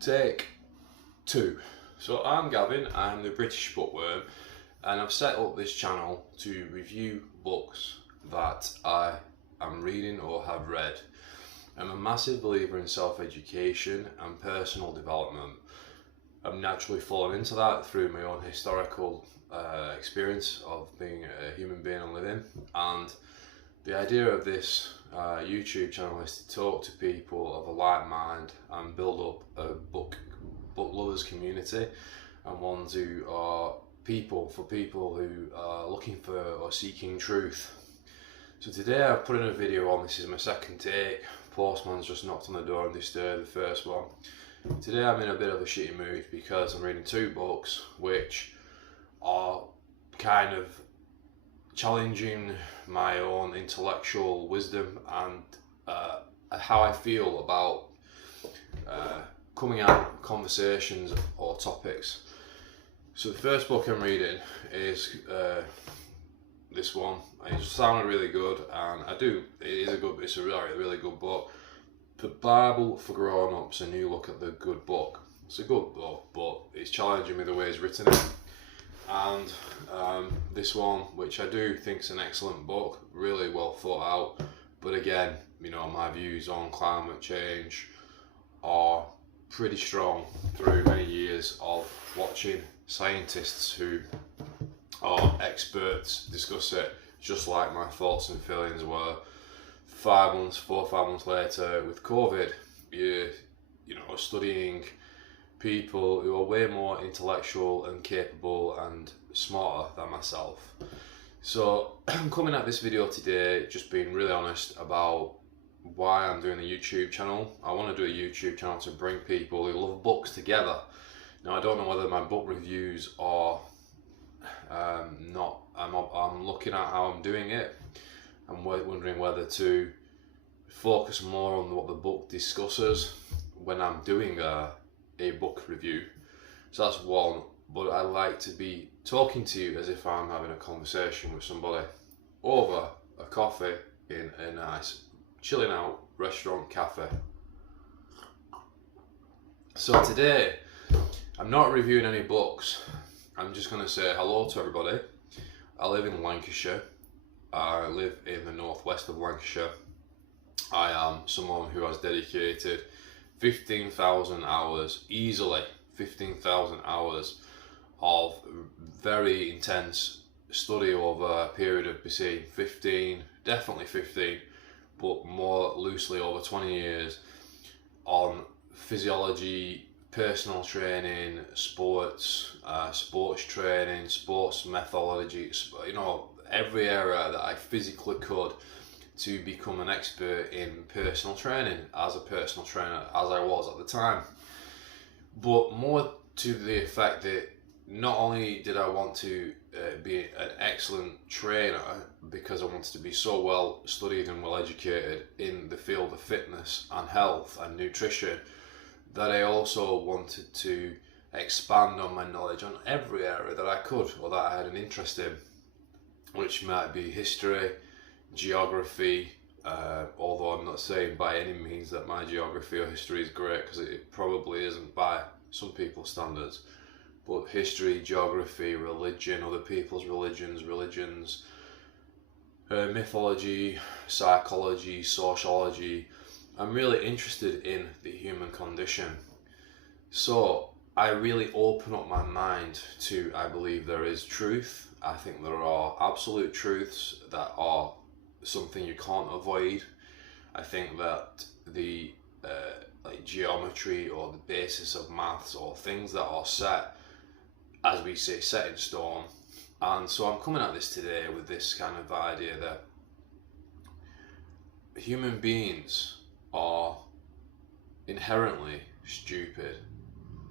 Take two. So I'm Gavin, I'm the British Bookworm, and I've set up this channel to review books that I am reading or have read. I'm a massive believer in self-education and personal development. I've naturally fallen into that through my own historical experience of being a human being and living, and the idea of this YouTube channel is to talk to people of a like mind and build up a book lovers community, and ones who are people who are looking for or seeking truth. So today I've put in a video on, this is my second take. Postman's just knocked on the door and disturbed the first one. Today I'm in a bit of a shitty mood because I'm reading two books which are kind of challenging my own intellectual wisdom and how I feel about coming out conversations or topics. So the first book I'm reading is this one. It sounded really good, and it's a really good book. The Bible for Grown-Ups, A New Look at the Good Book. It's a good book, but it's challenging me the way it's written it. And this one, which I do think is an excellent book, really well thought out, but again, you know, my views on climate change are pretty strong through many years of watching scientists who are experts discuss it, just like my thoughts and feelings were 4 or 5 months later with COVID. You know, studying people who are way more intellectual and capable and smarter than myself. So I'm coming at this video today just being really honest about why I'm doing the YouTube channel. I want to do a YouTube channel to bring people who love books together. Now I don't know whether my book reviews are I'm looking at how I'm doing it. I'm wondering whether to focus more on what the book discusses when I'm doing a book review. So that's one, but I like to be talking to you as if I'm having a conversation with somebody over a coffee in a nice chilling out restaurant cafe. So today I'm not reviewing any books. I'm just going to say hello to everybody. I live in Lancashire. I live in the northwest of Lancashire. I am someone who has dedicated 15,000 hours, easily 15,000 hours of very intense study over a period of between 15, but more loosely over 20 years on physiology, personal training, sports training, sports methodology, you know, every area that I physically could to become an expert in personal training as a personal trainer, as I was at the time. But more to the effect that not only did I want to be an excellent trainer because I wanted to be so well studied and well educated in the field of fitness and health and nutrition, that I also wanted to expand on my knowledge on every area that I could or that I had an interest in, which might be history, geography, although I'm not saying by any means that my geography or history is great, because it probably isn't by some people's standards, but history, geography, religion, other people's religions, mythology, psychology, sociology. I'm really interested in the human condition. So I really open up my mind to, I believe there is truth. I think there are absolute truths that are something you can't avoid. I think that the like geometry or the basis of maths or things that are set, as we say, set in stone. And so I'm coming at this today with this kind of idea that human beings are inherently stupid,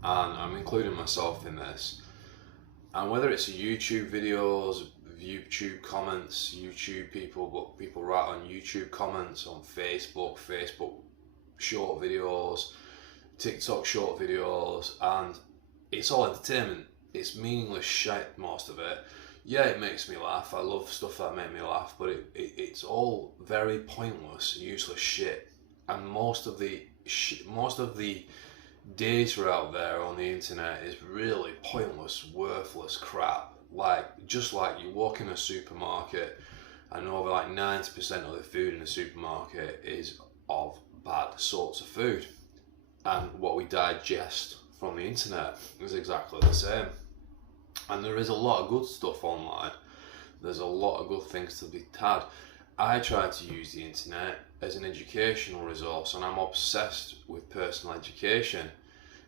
and I'm including myself in this. And whether it's YouTube videos, YouTube comments, people write on YouTube comments, on Facebook short videos, TikTok short videos, and it's all entertainment. It's meaningless shit, most of it. Yeah, it makes me laugh. I love stuff that make me laugh, but it's all very pointless, useless shit. And most of the data out there on the internet is really pointless, worthless crap. Like, just like you walk in a supermarket and over like 90% of the food in the supermarket is of bad sorts of food. And what we digest from the internet is exactly the same. And there is a lot of good stuff online. There's a lot of good things to be had. I try to use the internet as an educational resource, and I'm obsessed with personal education.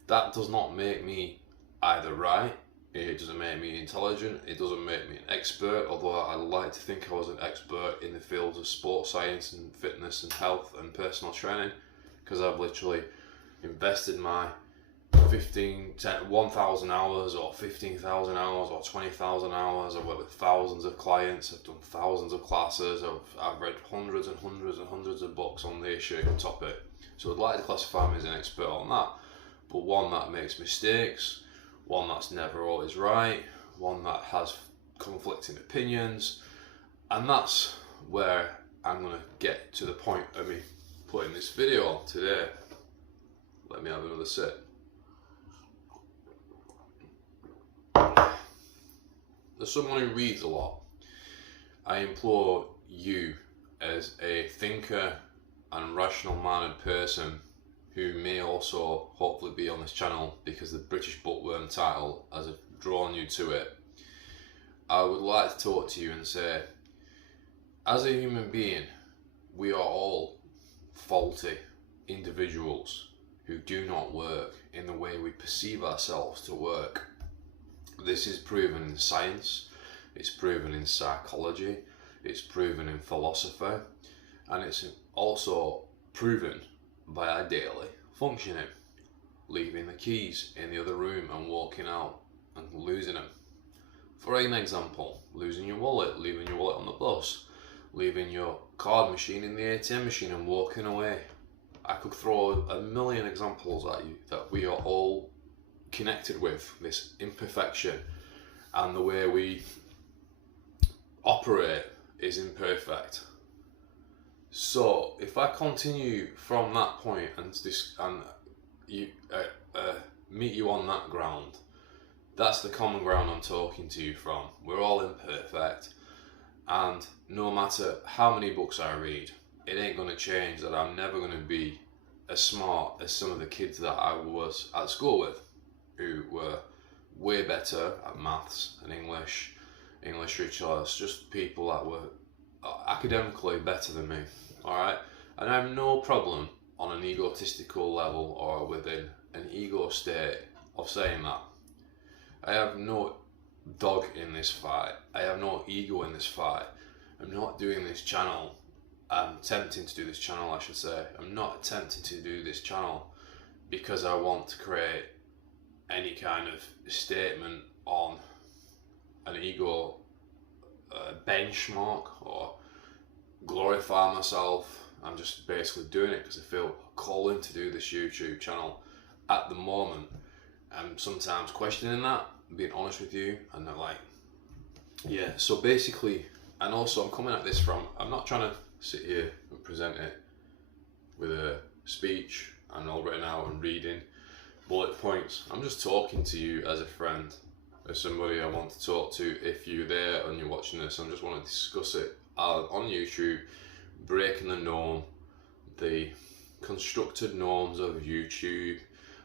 That does not make me either right, it doesn't make me intelligent, it doesn't make me an expert, although I like to think I was an expert in the fields of sports science and fitness and health and personal training, because I've literally invested my 1,000 hours or 15,000 hours or 20,000 hours. I've worked with thousands of clients, I've done thousands of classes, I've read hundreds and hundreds and hundreds of books on the issue and topic. So I'd like to classify me as an expert on that, but one that makes mistakes, one that's never always right, one that has conflicting opinions, and that's where I'm going to get to the point of me putting this video on today. Let me have another sip. As someone who reads a lot, I implore you as a thinker and rational-minded person who may also hopefully be on this channel because the British Bookworm title has drawn you to it. I would like to talk to you and say, as a human being, we are all faulty individuals who do not work in the way we perceive ourselves to work. This is proven in science, it's proven in psychology, it's proven in philosophy, and it's also proven by our daily functioning. Leaving the keys in the other room and walking out and losing them. For an example, losing your wallet, leaving your wallet on the bus, leaving your card machine in the ATM machine and walking away. I could throw a million examples at you that we are all connected with, this imperfection, and the way we operate is imperfect. So if I continue from that point and meet you on that ground, that's the common ground I'm talking to you from. We're all imperfect, and no matter how many books I read, it ain't going to change that I'm never going to be as smart as some of the kids that I was at school with, who were way better at maths and English literature, just people that were academically better than me, alright? And I have no problem on an egotistical level or within an ego state of saying that. I have no dog in this fight, I have no ego in this fight. I'm not doing this channel, I'm attempting to do this channel I should say, I'm not attempting to do this channel because I want to create any kind of statement on an ego benchmark or glorify myself. I'm just basically doing it because I feel calling to do this YouTube channel at the moment. I'm sometimes questioning that, being honest with you, and I'm like, yeah, so basically, and also I'm coming at this from, I'm not trying to sit here and present it with a speech and all written out and reading bullet points. I'm just talking to you as a friend, as somebody I want to talk to. If you're there and you're watching this, I just want to discuss it on YouTube, breaking the norm, the constructed norms of YouTube,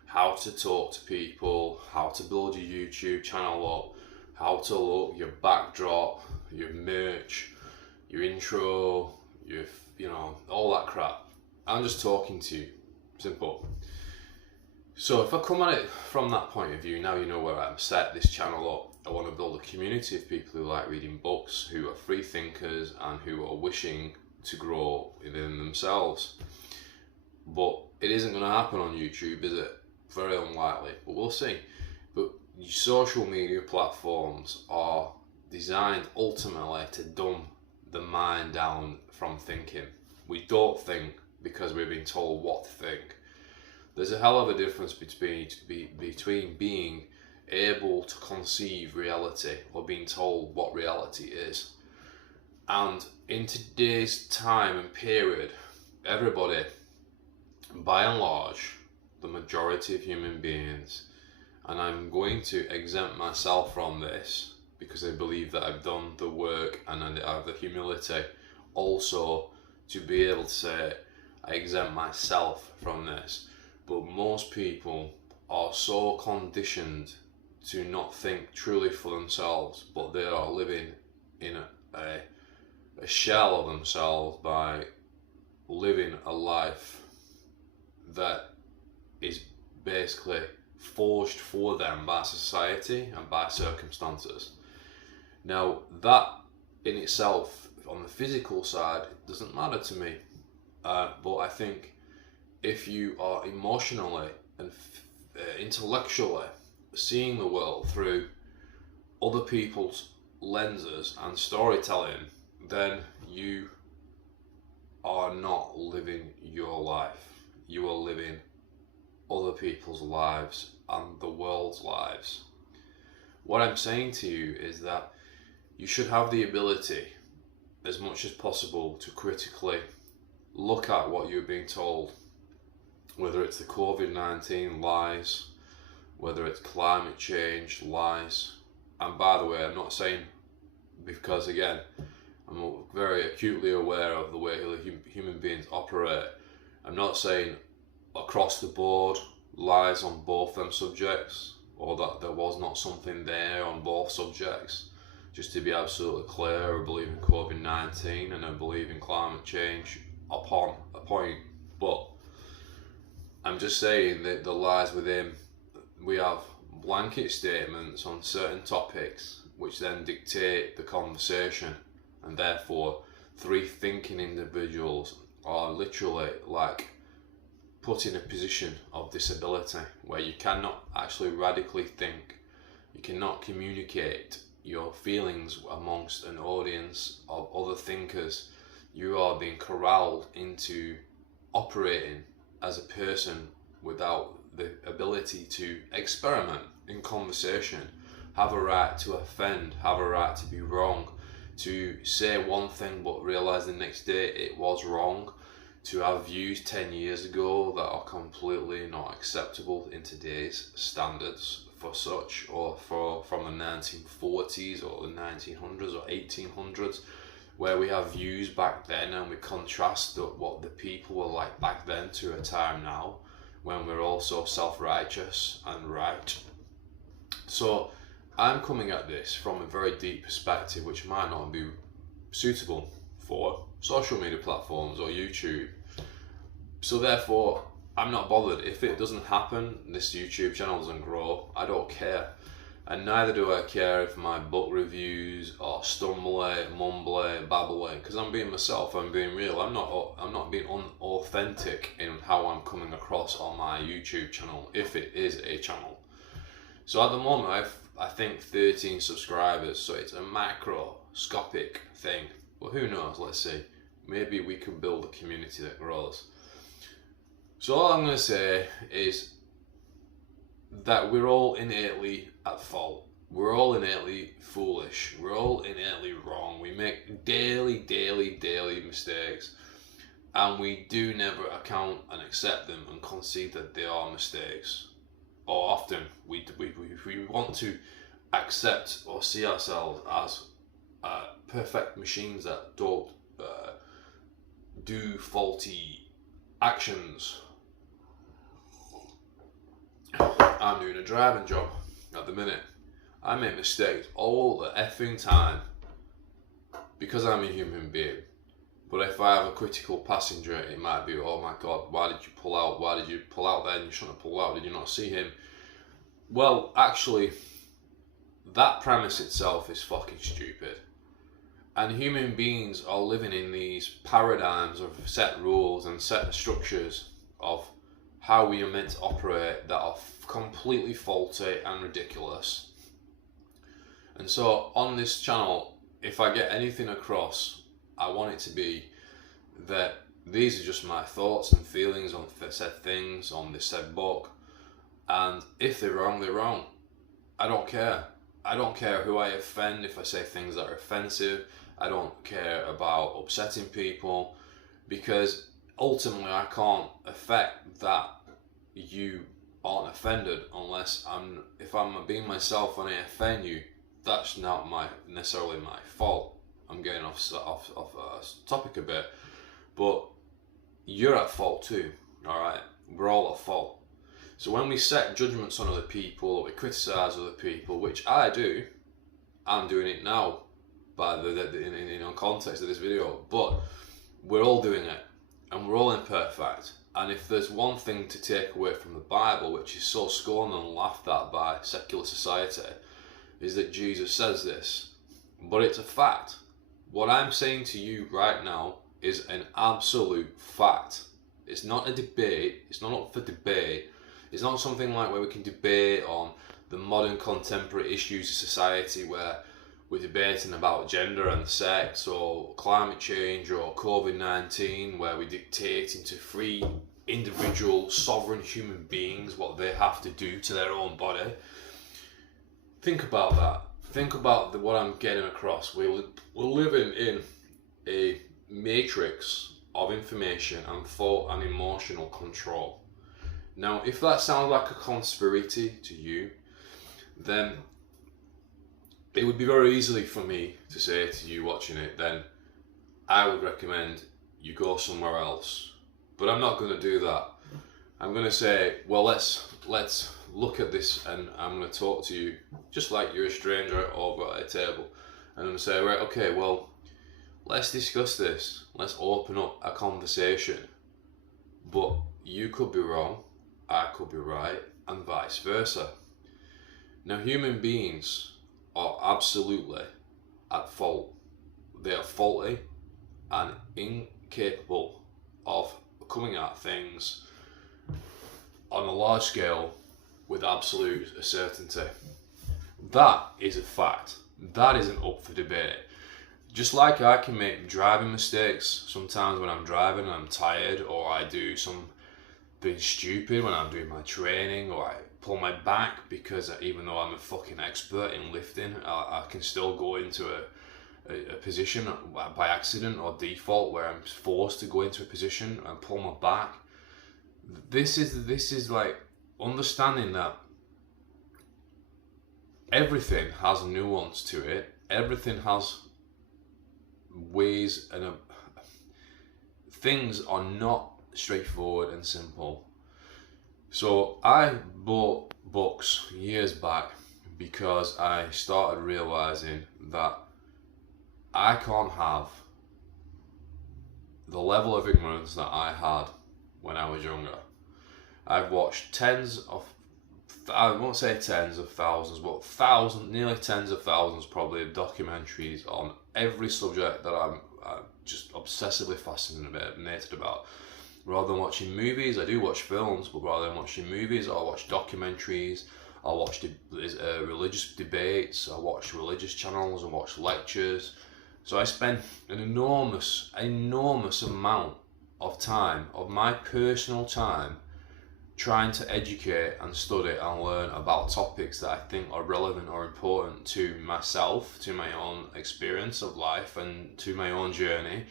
how to talk to people, how to build your YouTube channel up, how to look, your backdrop, your merch, your intro, you know, all that crap. I'm just talking to you, simple. So if I come at it from that point of view, now you know where I'm set this channel up. I want to build a community of people who like reading books, who are free thinkers and who are wishing to grow within themselves. But it isn't going to happen on YouTube, is it? Very unlikely, but we'll see. But social media platforms are designed ultimately to dumb the mind down from thinking. We don't think because we're being told what to think. There's a hell of a difference between being able to conceive reality or being told what reality is. And in today's time and period, everybody, by and large, the majority of human beings, and I'm going to exempt myself from this because I believe that I've done the work and I have the humility also to be able to say I exempt myself from this. But most people are so conditioned to not think truly for themselves, but they are living in a shell of themselves by living a life that is basically forged for them by society and by circumstances. Now, that in itself, on the physical side, doesn't matter to me. But I think if you are emotionally and intellectually seeing the world through other people's lenses and storytelling, then you are not living your life. You are living other people's lives and the world's lives. What I'm saying to you is that you should have the ability, as much as possible, to critically look at what you're being told, whether it's the COVID-19 lies, whether it's climate change lies. And by the way, I'm not saying, because again, I'm very acutely aware of the way human beings operate. I'm not saying across the board lies on both them subjects, or that there was not something there on both subjects. Just to be absolutely clear, I believe in COVID-19 and I believe in climate change upon a point. But I'm just saying that the lies within, we have blanket statements on certain topics which then dictate the conversation, and therefore three thinking individuals are literally like put in a position of disability where you cannot actually radically think, you cannot communicate your feelings amongst an audience of other thinkers. You are being corralled into operating as a person without the ability to experiment in conversation, have a right to offend, have a right to be wrong, to say one thing but realise the next day it was wrong, to have views 10 years ago that are completely not acceptable in today's standards for such, or from the 1940s or the 1900s or 1800s, where we have views back then and we contrast what the people were like back then to a time now when we're all so self-righteous and right. So I'm coming at this from a very deep perspective which might not be suitable for social media platforms or YouTube. So therefore, I'm not bothered. If it doesn't happen, this YouTube channel doesn't grow, I don't care. And neither do I care if my book reviews are stumbly, mumbly, babbly, because I'm being myself, I'm being real. I'm not being unauthentic in how I'm coming across on my YouTube channel, if it is a channel. So at the moment, I think 13 subscribers, so it's a macroscopic thing. But who knows, let's see. Maybe we can build a community that grows. So all I'm going to say is that we're all innately at fault. We're all innately foolish. We're all innately wrong. We make daily mistakes. And we do never account and accept them and concede that they are mistakes. Or often we want to accept or see ourselves as perfect machines that don't do faulty actions. I'm doing a driving job at the minute. I make mistakes all the effing time because I'm a human being. But if I have a critical passenger, it might be, oh my God, why did you pull out? Why did you pull out then? You shouldn't have pulled out. Did you not see him? Well, actually, that premise itself is fucking stupid. And human beings are living in these paradigms of set rules and set structures of how we are meant to operate that are completely faulty and ridiculous. And so on this channel, if I get anything across, I want it to be that these are just my thoughts and feelings on said things, on this said book. And if they're wrong, they're wrong. I don't care. I don't care who I offend if I say things that are offensive. I don't care about upsetting people, because ultimately I can't affect that you aren't offended unless if I'm being myself and I offend you, that's not necessarily my fault. I'm getting off topic a bit, but you're at fault too. All right, we're all at fault. So when we set judgments on other people, or we criticize other people, which I do, I'm doing it now, by in context of this video, but we're all doing it, and we're all imperfect. And if there's one thing to take away from the Bible, which is so scorned and laughed at by secular society, is that Jesus says this, but it's a fact. What I'm saying to you right now is an absolute fact. It's not a debate. It's not up for debate. It's not something like where we can debate on the modern contemporary issues of society where we're debating about gender and sex, or climate change, or COVID-19, where we dictate into free individual sovereign human beings what they have to do to their own body. Think about that. Think about what I'm getting across. We're living in a matrix of information and thought and emotional control. Now, if that sounds like a conspiracy to you, then it would be very easily for me to say to you watching it, then I would recommend you go somewhere else. But I'm not going to do that. I'm going to say, well, let's look at this, and I'm going to talk to you just like you're a stranger over at a table. And I'm going to say, right, okay, well, let's discuss this. Let's open up a conversation. But you could be wrong, I could be right, and vice versa. Now, human beings are absolutely at fault. They are faulty and incapable of coming at things on a large scale with absolute certainty. That is a fact. That isn't up for debate. Just like I can make driving mistakes sometimes when I'm driving and I'm tired, or I do something stupid when I'm doing my training, or I pull my back because even though I'm a fucking expert in lifting, I can still go into a position by accident or default where I'm forced to go into a position and pull my back. This is like understanding that everything has nuance to it. Everything has ways, and things are not straightforward and simple. So I bought books years back because I started realizing that I can't have the level of ignorance that I had when I was younger. I've watched I won't say tens of thousands, but nearly tens of thousands probably of documentaries on every subject that I'm just obsessively fascinated about. Rather than watching movies, I do watch films, but rather than watching movies, I watch documentaries, I watch religious debates, I watch religious channels, I watch lectures. So I spend an enormous amount of time, of my personal time, trying to educate and study and learn about topics that I think are relevant or important to myself, to my own experience of life, and to my own journey.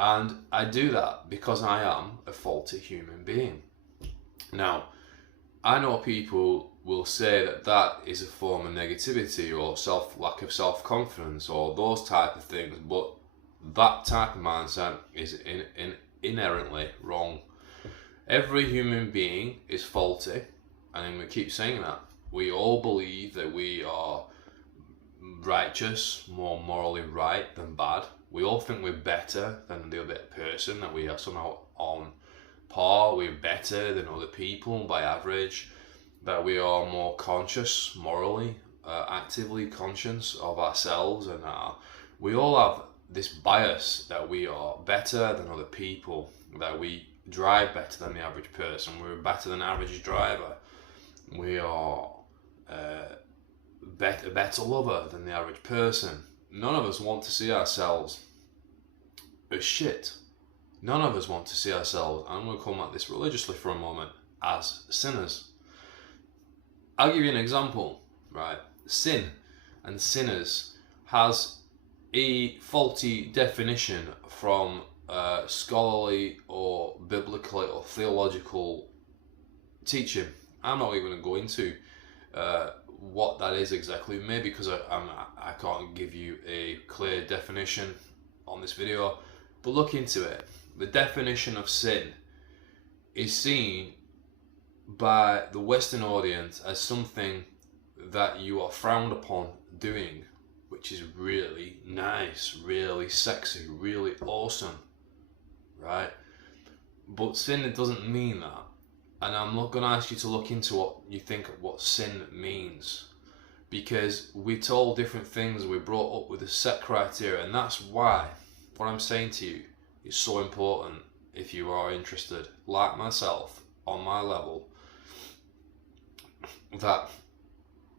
And I do that because I am a faulty human being. Now, I know people will say that is a form of negativity or lack of self-confidence or those type of things, but that type of mindset is inherently wrong. Every human being is faulty, and we keep saying that. We all believe that we are righteous, more morally right than bad. We all think we're better than the other person, that we are somehow on par, we're better than other people by average, that we are more conscious, morally, actively conscious of ourselves, and we all have this bias that we are better than other people, that we drive better than the average person, we're better than average driver, we are a better lover than the average person. None of us want to see ourselves as shit. None of us want to see ourselves, and I'm going to come at this religiously for a moment, as sinners. I'll give you an example, right? Sin and sinners has a faulty definition from scholarly or biblical or theological teaching. I'm not even going to go into what that is exactly, maybe because I can't give you a clear definition on this video, but look into it. The definition of sin is seen by the Western audience as something that you are frowned upon doing, which is really nice, really sexy, really awesome, right? But sin, it doesn't mean that. And I'm not going to ask you to look into what you think what sin means, because we're told different things, we're brought up with a set criteria, and that's why what I'm saying to you is so important if you are interested, like myself, on my level, that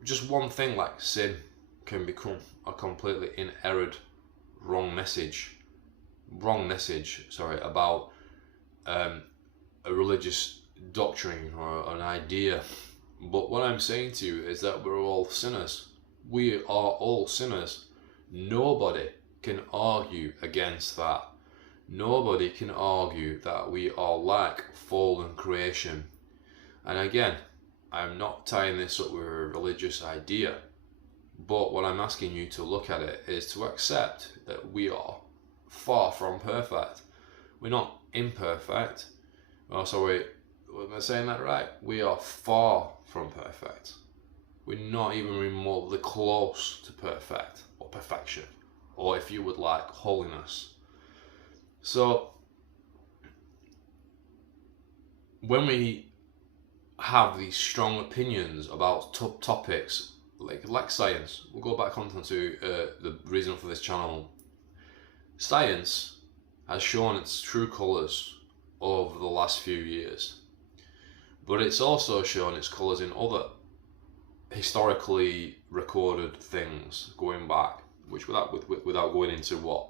just one thing like sin can become a completely inherent wrong message about a religious doctrine or an idea. But what I'm saying to you is that we're all sinners. We are all sinners. Nobody can argue against that. Nobody can argue that we are like fallen creation. And again, I'm not tying this up with a religious idea, but what I'm asking you to look at it is to accept that we are far from perfect. We're not imperfect. Oh, sorry, am I saying that right? We are far from perfect. We're not even remotely close to perfect or perfection, or if you would like, holiness. So when we have these strong opinions about topics like science, we'll go back onto the reason for this channel. Science has shown its true colours over the last few years, but it's also shown its colours in other historically recorded things going back, which without going into what.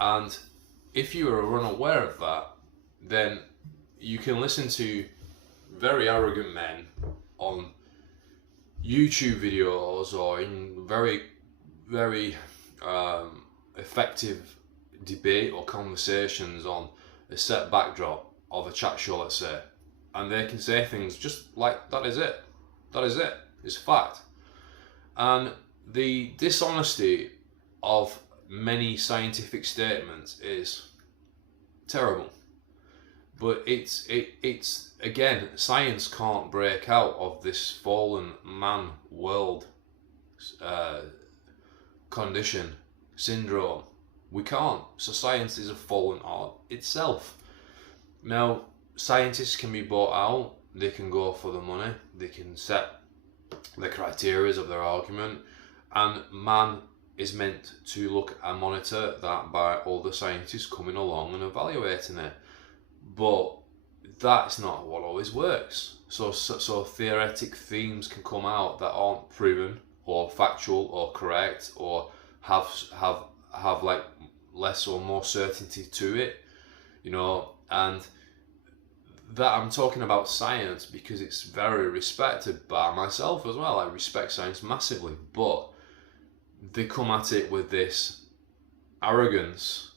And if you are unaware of that, then you can listen to very arrogant men on YouTube videos or in very, very effective debate or conversations on a set backdrop of a chat show, let's say, and they can say things just like, that is it, it's fact. And the dishonesty of many scientific statements is terrible. But it's again, science can't break out of this fallen man world condition, syndrome. We can't. So science is a fallen art itself. Now, scientists can be bought out. They can go for the money. They can set the criteria of their argument, and man is meant to look and monitor that by all the scientists coming along and evaluating it. But that's not what always works. So theoretic themes can come out that aren't proven or factual or correct or have like less or more certainty to it, you know. And that, I'm talking about science because it's very respected by myself as well. I respect science massively, but they come at it with this arrogance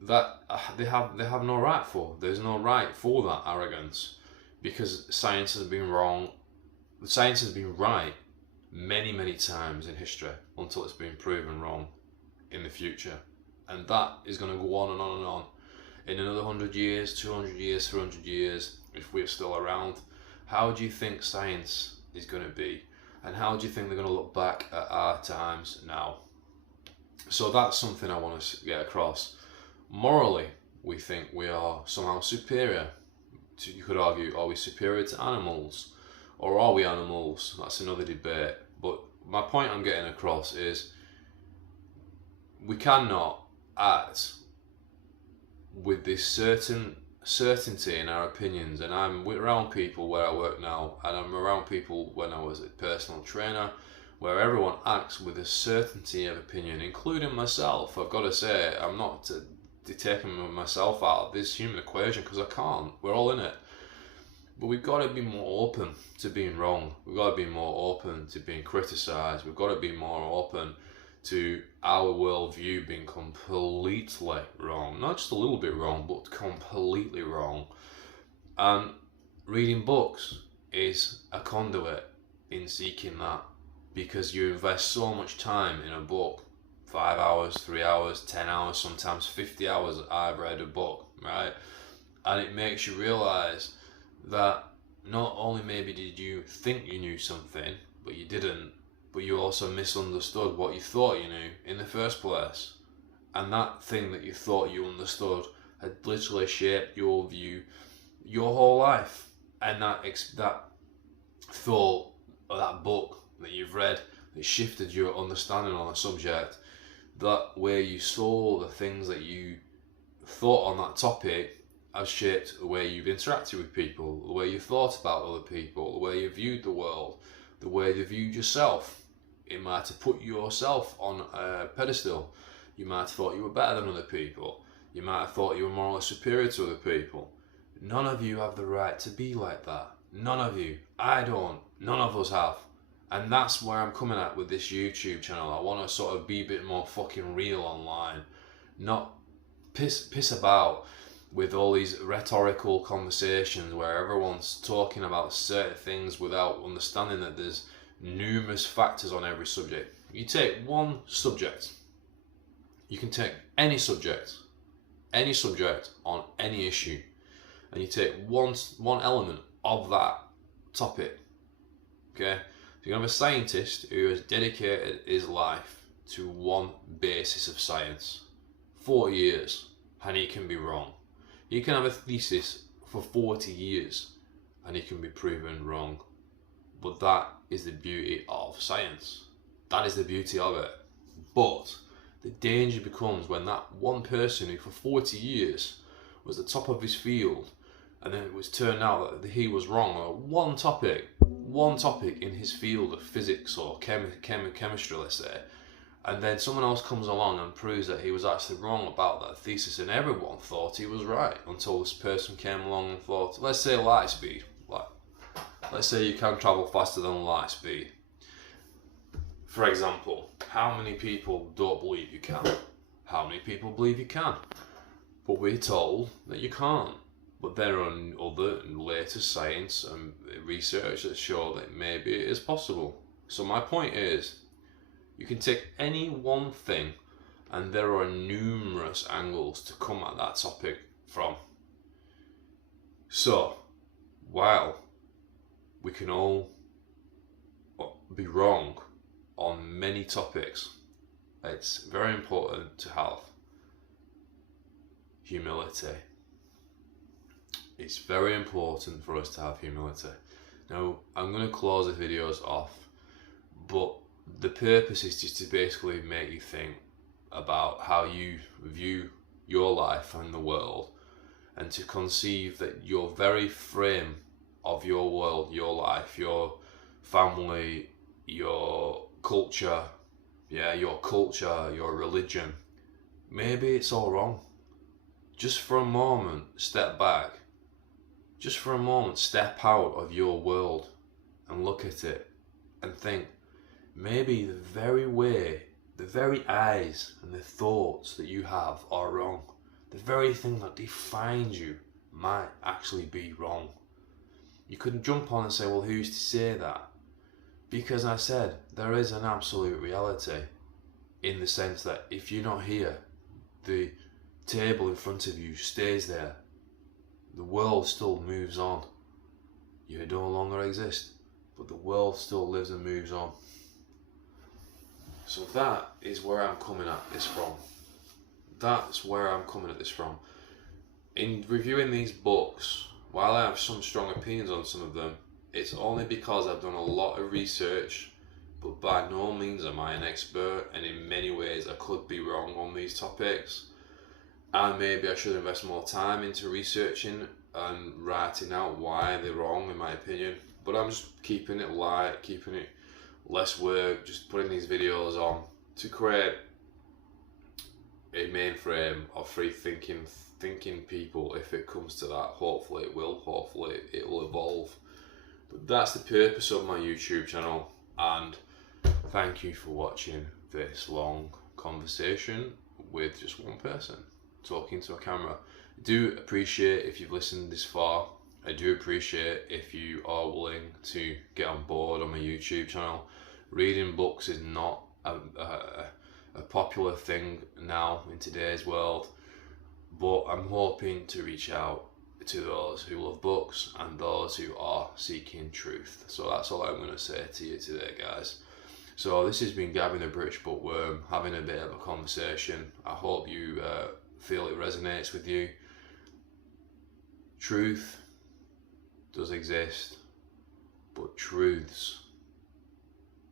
that they have no right for. There's no right for that arrogance, because science has been wrong. Science has been right many times in history until it's been proven wrong in the future, and that is going to go on and on and on. In another 100 years, 200 years, 300 years, if we're still around, how do you think science is going to be? And how do you think they're going to look back at our times now? So that's something I want to get across. Morally, we think we are somehow superior to, you could argue, are we superior to animals? Or are we animals? That's another debate. But my point I'm getting across is we cannot act with this certainty in our opinions. And I'm around people where I work now, and I'm around people when I was a personal trainer, where everyone acts with a certainty of opinion, including myself. I've got to say, I'm not taking myself out of this human equation, because I can't. We're all in it. But we've got to be more open to being wrong. We've got to be more open to being criticised. We've got to be more open to our worldview being completely wrong. Not just a little bit wrong, but completely wrong. And reading books is a conduit in seeking that, because you invest so much time in a book. 5 hours, 3 hours, 10 hours, sometimes 50 hours I've read a book, right? And it makes you realise that not only maybe did you think you knew something, but you didn't, but you also misunderstood what you thought you knew in the first place. And that thing that you thought you understood had literally shaped your view your whole life. And that thought, or that book that you've read, that shifted your understanding on a subject, that way you saw the things that you thought on that topic, has shaped the way you've interacted with people, the way you thought about other people, the way you viewed the world, the way you viewed yourself. It might have put yourself on a pedestal. You might have thought you were better than other people. You might have thought you were morally superior to other people. None of you have the right to be like that. None of you. I don't. None of us have. And that's where I'm coming at with this YouTube channel. I want to sort of be a bit more fucking real online. Not piss about with all these rhetorical conversations where everyone's talking about certain things without understanding that there's numerous factors on every subject. You take one subject. You can take any subject on any issue, and you take one element of that topic, okay? So you have a scientist who has dedicated his life to one basis of science, 40 years, and he can be wrong. You can have a thesis for 40 years and he can be proven wrong. But that is the beauty of science. That is the beauty of it. But the danger becomes when that one person who for 40 years was the top of his field, and then it was turned out that he was wrong on one topic in his field of physics or chemistry, let's say, and then someone else comes along and proves that he was actually wrong about that thesis, and everyone thought he was right until this person came along and thought, let's say light speed, let's say you can travel faster than light speed. For example, how many people don't believe you can? How many people believe you can? But we're told that you can't. But there are other latest science and research that show that maybe it is possible. So my point is, you can take any one thing and there are numerous angles to come at that topic from. So, while we can all be wrong on many topics, it's very important to have humility. It's very important for us to have humility. Now, I'm going to close the videos off, but the purpose is just to basically make you think about how you view your life and the world, and to conceive that your very frame of your world, your life, your family, your culture, your religion, maybe it's all wrong. Just for a moment, step back. Just for a moment, step out of your world and look at it and think, maybe the very way, the very eyes and the thoughts that you have are wrong. The very thing that defines you might actually be wrong. You couldn't jump on and say, well, who's to say that? Because I said, there is an absolute reality, in the sense that if you're not here, the table in front of you stays there. The world still moves on. You no longer exist, but the world still lives and moves on. So that is where I'm coming at this from. That's where I'm coming at this from. In reviewing these books, while I have some strong opinions on some of them, it's only because I've done a lot of research, but by no means am I an expert, and in many ways I could be wrong on these topics. And maybe I should invest more time into researching and writing out why they're wrong, in my opinion. But I'm just keeping it light, keeping it less work, just putting these videos on to create a mainframe of free thinking people. If it comes to that, hopefully it will, hopefully it will evolve. But that's the purpose of my YouTube channel, and thank you for watching this long conversation with just one person talking to a camera. I do appreciate if you've listened this far. I do appreciate if you are willing to get on board on my YouTube channel. Reading books is not a popular thing now in today's world, but I'm hoping to reach out to those who love books and those who are seeking truth. So that's all I'm going to say to you today, guys. So this has been Gavin the British Bookworm, having a bit of a conversation. I hope you feel it resonates with you. Truth does exist, but truths,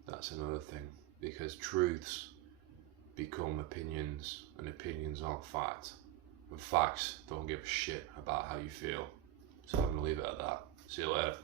that's another thing, because truths become opinions and opinions aren't fact, and facts don't give a shit about how you feel. So I'm going to leave it at that. See you later.